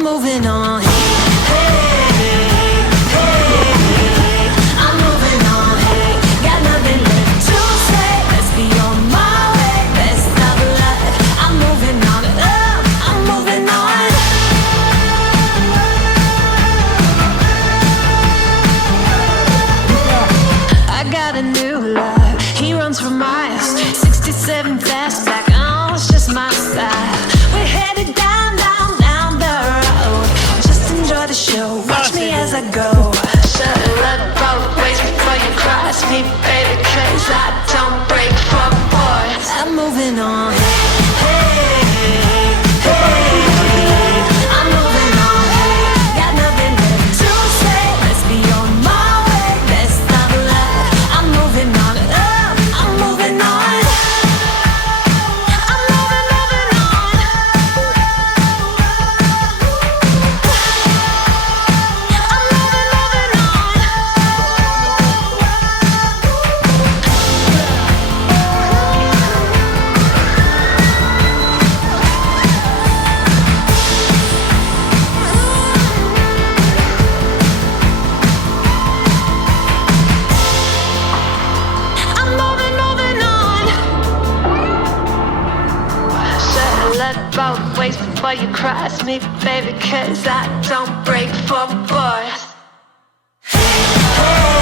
I'm moving on. Hey, I'm moving on. Hey, got nothing left to say. Let's be on my way. Best of luck. I'm moving on. I'm moving on. I got a new love. He runs for miles. 67 fastback. Oh, it's just my style. We're headed down, down, down the road. Just enjoy the show. Watch me as I go. Should've let both ways before you cross me, baby, 'cause I don't break for boys. I'm moving on. Hey, I'm moving on. Hey, got nothing left to say. Let's be on my way. Best of luck. I'm moving on. I'm moving on. I'm moving on. I'm moving on. I'm moving on. Should've let both ways before you cross me, baby, 'cause I don't break for boys. Hey,